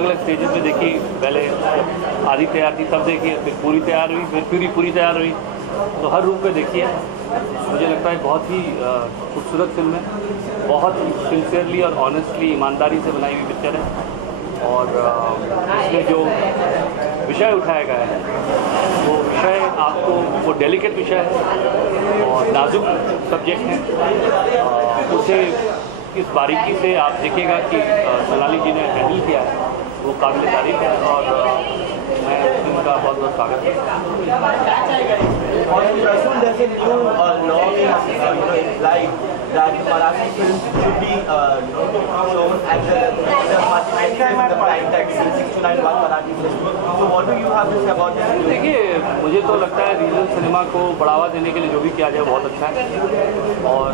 अलग अलग स्टेजेस में देखी। पहले आधी तैयार थी तब देखी, फिर पूरी तैयार हुई, फिर पूरी तैयार हुई, तो हर रूप में देखी है। मुझे लगता है बहुत ही खूबसूरत फिल्म है, बहुत सिंसियरली और ऑनेस्टली ईमानदारी से बनाई हुई पिक्चर है। और इसमें जो विषय उठाया गया है वो विषय आपको, वो डेलिकेट विषय है और नाजुक सब्जेक्ट है, उसे इस बारीकी से आप देखिएगा कि सोनाली जी ने हैंडल किया है, वो काबिल तारीफ है। और मैं उनका बहुत बहुत स्वागत करता हूँ। That Marathi films should be shown at the prime time, 6 to 9 Marathi films. So what do you have to say about this? देखिए, मुझे तो लगता है रीजनल सिनेमा को बढ़ावा देने के लिए जो भी किया जाए बहुत अच्छा है। और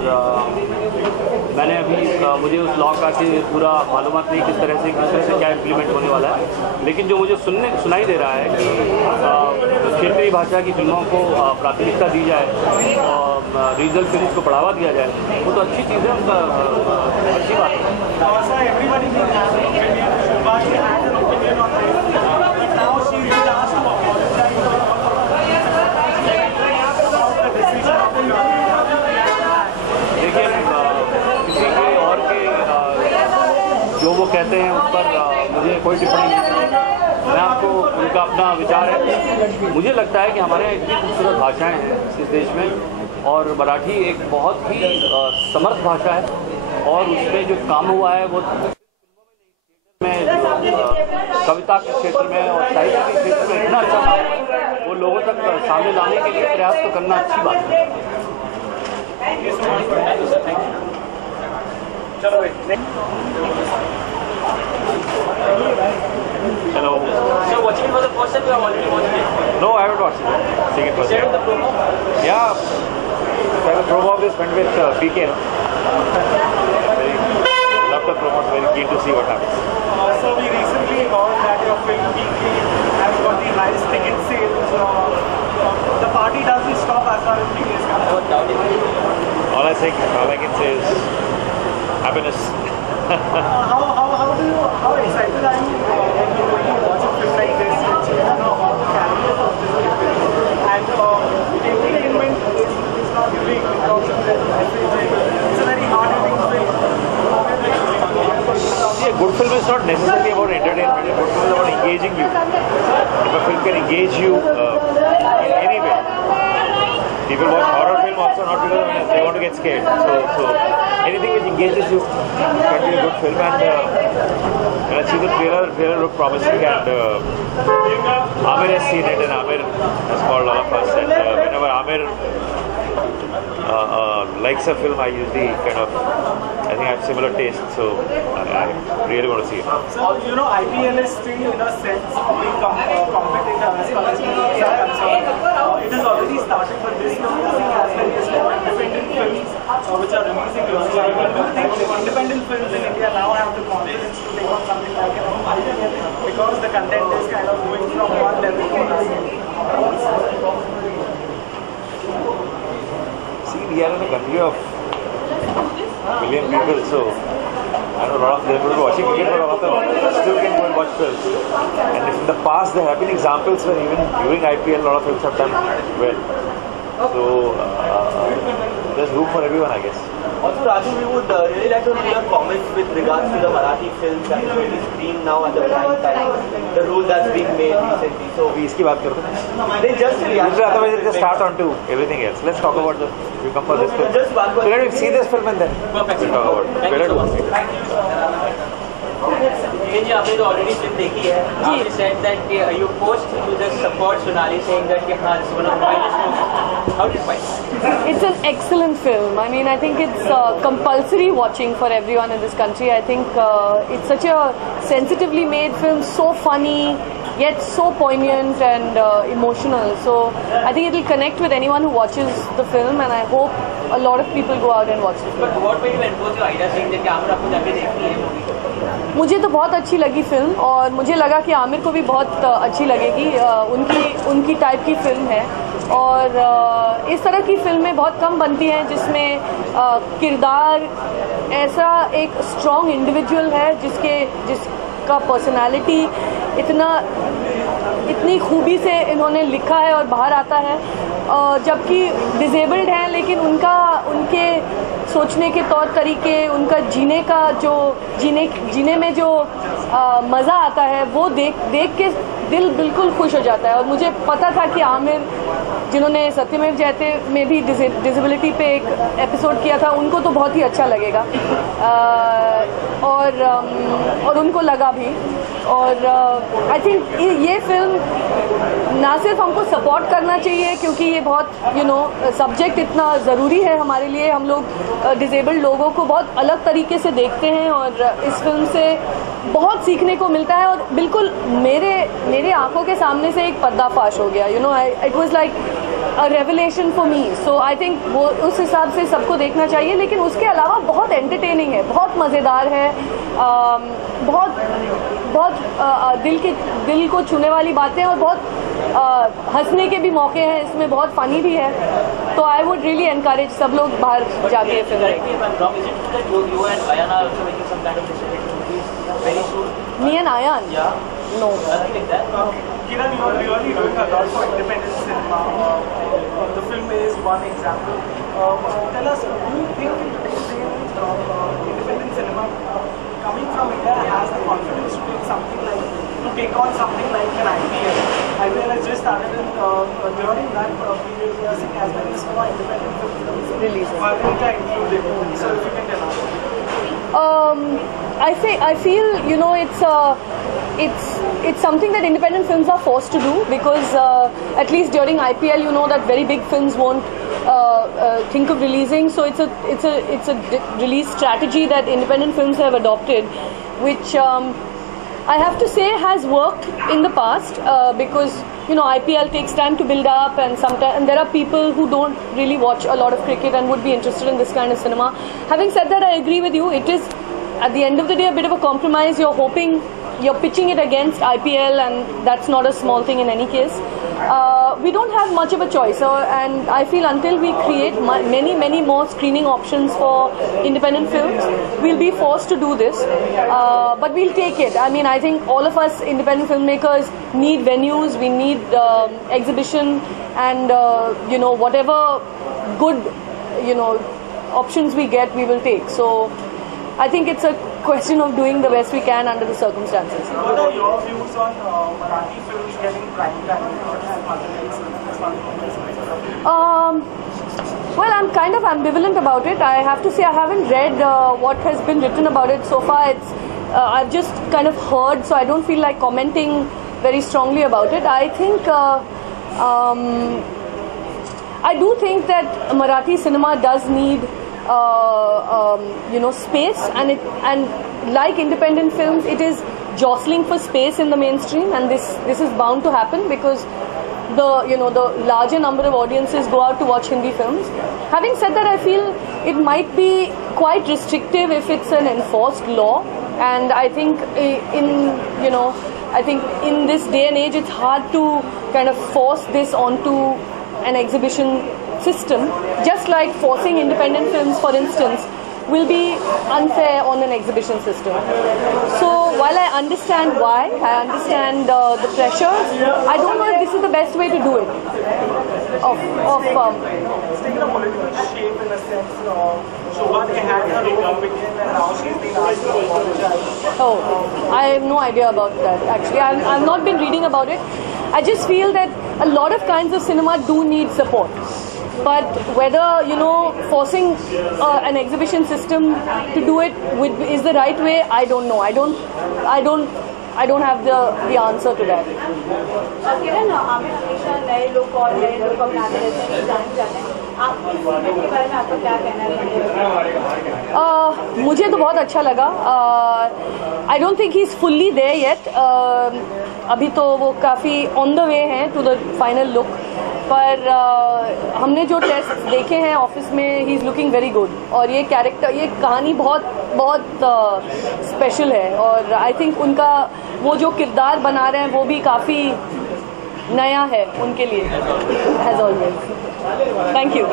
मैंने अभी मुझे उस लॉ का पूरा मालूमात नहीं किस तरह से क्या इम्प्लीमेंट होने वाला है, लेकिन जो मुझे सुनाई दे रहा है कि क्षेत्रीय भाषा की फिल्मों को प्राथमिकता दी जाए और रीजनल फिल्म को बढ़ावा दिया जाए, वो तो अच्छी चीज़ है, उनका अच्छी बात है। देखिए, किसी के और के जो वो कहते हैं उस पर मुझे कोई टिप्पणी नहीं है। मैं आपको उनका अपना विचार है। मुझे लगता है कि हमारे यहाँ इतनी खूबसूरत भाषाएँ हैं इस देश में, और मराठी एक बहुत ही समर्थ भाषा है, और उसमें जो काम हुआ है वो में कविता के क्षेत्र में और साहित्य के क्षेत्र में इतना अच्छा काम है, वो लोगों तक सामने लाने के लिए प्रयास तो करना अच्छी बात है। Hello. So watching it for the first time, you have already watched it? No, I haven't watched it. Seeing it first time. The promo? Yeah. So the promo of this went with PK. Love the promo. Very keen to see what happens. So we recently heard that your film PK has got the highest ticket sales. The party doesn't stop as far as PK is concerned. All I can say is happiness. How excited are you when you watch a film like this, which you know about the characters of this film, and entertainment is not big in terms of the message. It's a very hard-hitting film. See, a good film is not necessarily about entertainment. A good film is about engaging you. If a film can engage you in any way. People watch horror film also not because they want to get scared. So anything which engages you can be a good film. And when I see the trailer looked promising, and Amir has seen it, and Amir has called all of us. And whenever Amir likes a film, I usually I think I have similar taste, so I really want to see it. So, IPL is still in a sense a big competitor as far as movies are concerned. It has already started, but this year moving as well as independent films which are releasing locally. Do you think independent films in India now have the confidence to take on something like IPL because the content is kind of going from one level to another? See, we are in a country of million people, so I know a lot of them are watching cricket, but a lot of them still can go and watch films. And in the past, there have been examples where even during IPL, a lot of films have done well. So there's room for everyone, I guess. Also, Raju, we would really like to know your comments with regards to the Marathi films that will be screened now at the prime time, the rule that's being made recently. So, we iski baat karo. They just otherwise we'll just start on to everything else. Let's talk about we come for this film. Just one question. So let me see this film and then we'll talk about it. Better do. जी आपने तो already film देखी है. आपने said that you post to the support Sonali saying that हाँ this is one of the finest movies. How did you find? It's an excellent film. I mean, I think it's compulsory watching for everyone in this country. I think it's such a sensitively made film, so funny, yet so poignant and emotional. So I think it will connect with anyone who watches the film, and I hope a lot of people go out and watch it. But what made you impose your idea saying that Aamir आपको जाके देखनी है movie? मुझे तो बहुत अच्छी लगी film, और मुझे लगा कि आमिर को भी बहुत अच्छी लगेगी. उनकी टाइप की फिल्म है, और इस तरह की फिल्में बहुत कम बनती हैं जिसमें किरदार ऐसा एक स्ट्रॉन्ग इंडिविजुअल है उसका पर्सनालिटी इतनी खूबी से इन्होंने लिखा है और बाहर आता है, जबकि डिसेबल्ड हैं लेकिन उनके सोचने के तौर तरीके, उनका जीने का जो जीने में जो मज़ा आता है वो देख के दिल बिल्कुल खुश हो जाता है। और मुझे पता था कि आमिर, जिन्होंने सत्यमेव जयते में भी डिसेबिलिटी पे एक एपिसोड किया था, उनको तो बहुत ही अच्छा लगेगा और उनको लगा भी। और आई थिंक ये फिल्म ना सिर्फ हमको सपोर्ट करना चाहिए क्योंकि ये बहुत सब्जेक्ट इतना ज़रूरी है हमारे लिए, हम लोग डिसेबल्ड लोगों को बहुत अलग तरीके से देखते हैं और इस फिल्म से बहुत सीखने को मिलता है। और बिल्कुल मेरे आंखों के सामने से एक पर्दाफाश हो गया, it was like a revelation for me. So I think वो उस हिसाब से सबको देखना चाहिए, लेकिन उसके अलावा बहुत एंटरटेनिंग है, बहुत मज़ेदार है, बहुत दिल को छूने वाली बातें और बहुत हंसने के भी मौके हैं इसमें, बहुत फनी भी है। तो आई वुड रियली एनकरेज सब लोग बाहर जाके film Me and Ayan? Yeah. No. Nothing like that? Kiran, you are really doing a lot for independent cinema. The film is one example. Tell us, do you think in today's day independent cinema coming from India has the confidence to take on something like an IPL? IPL has just started during that period we are seeing as many small independent films Releases. Included. So if you can tell us. I feel it's something that independent films are forced to do because at least during IPL that very big films won't think of releasing, so it's a release strategy that independent films have adopted, which I have to say has worked in the past because IPL takes time to build up, and there are people who don't really watch a lot of cricket and would be interested in this kind of cinema. Having said that, I agree with you. It is at the end of the day a bit of a compromise. You're pitching it against IPL, and that's not a small thing in any case. We don't have much of a choice, and I feel until we create many more screening options for independent films, we'll be forced to do this. But we'll take it. I mean, I think all of us independent filmmakers need venues, we need exhibition, and whatever good options we get, we will take. So I think it's a question of doing the best we can under the circumstances. What are your views on Marathi films getting prime time? Well, I'm kind of ambivalent about it. I have to say I haven't read what has been written about it so far. I've just kind of heard, so I don't feel like commenting very strongly about it. I think I do think that Marathi cinema does need space, and like independent films, it is jostling for space in the mainstream, and this is bound to happen because the larger number of audiences go out to watch Hindi films. Having said that, I feel it might be quite restrictive if it's an enforced law, and I think in this day and age it's hard to kind of force this onto an exhibition system, just like forcing independent films, for instance, will be unfair on an exhibition system. So while I understand why, I understand the pressures, I don't know if this is the best way to do it. It's taken a political shape in a sense. Shobha had her own opinion and now she's been asked to apologize. Oh, I have no idea about that actually. I've not been reading about it. I just feel that a lot of kinds of cinema do need support. But whether forcing an exhibition system to do it is the right way, I don't know. I don't have the answer to that. किरण, आमिर हमेशा नए लोग अपनाते रहते हैं, जाने जाते हैं। आपको इस फिल्म के बारे में आपका क्या कहना है? मुझे तो बहुत अच्छा लगा. I don't think he's fully there yet. अभी तो वो काफ़ी on the way हैं to the final look. पर हमने जो टेस्ट देखे हैं ऑफिस में, he is looking very good. और ये कहानी बहुत स्पेशल है, और आई थिंक उनका वो जो किरदार बना रहे हैं वो भी काफ़ी नया है उनके लिए, एज ऑलवेज. Thank you.